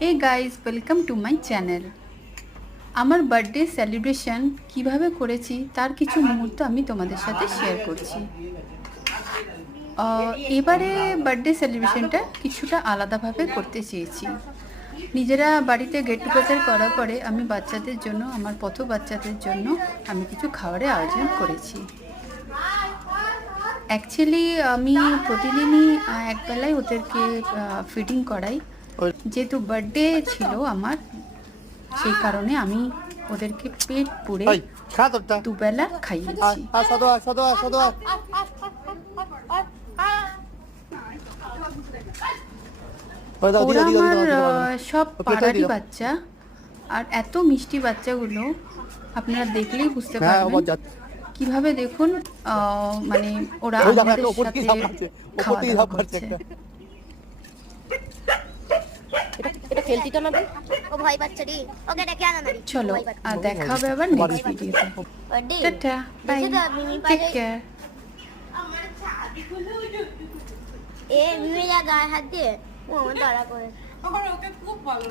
Hey guys, welcome to my channel. আমার birthday celebration কিভাবে করেছি তার কিছু মুহূর্ত আমি তোমাদের সাথে শেয়ার করছি। এবারে বার্থডে সেলিব্রেশনটা কিছুটা আলাদাভাবে করতে চেয়েছি। নিজেরা বাড়িতে গেট টুগেদার করার পরে আমি বাচ্চাদের জন্য, আমার পথ বাচ্চাদের জন্য আমি কিছু খাবারের আয়োজন করেছি। অ্যাকচুয়ালি আমি প্রতিদিনই একবেলায় ওদেরকে ফিডিং করাই, যেহেতু বার্থডে ছিল আমার, সেই কারণে আমি ওদেরকে পেট পুড়ে দুবেলা খাইয়েছি। ওরা আমার সব পাড়ারই বাচ্চা, আর এত মিষ্টি বাচ্চাগুলো আপনারা দেখলেই বুঝতে পারবেন। কিভাবে দেখুন, মানে ওরা আমাদের সাথে খাওয়া দাওয়া করছে। চলো, আর দেখা হবে আবার নেক্সট ভিডিওতে। Tata, bye, take care. এ মিমিরা গায়ে হাত দিয়ে ও দাঁড়া করে ওকে খুব ভালো।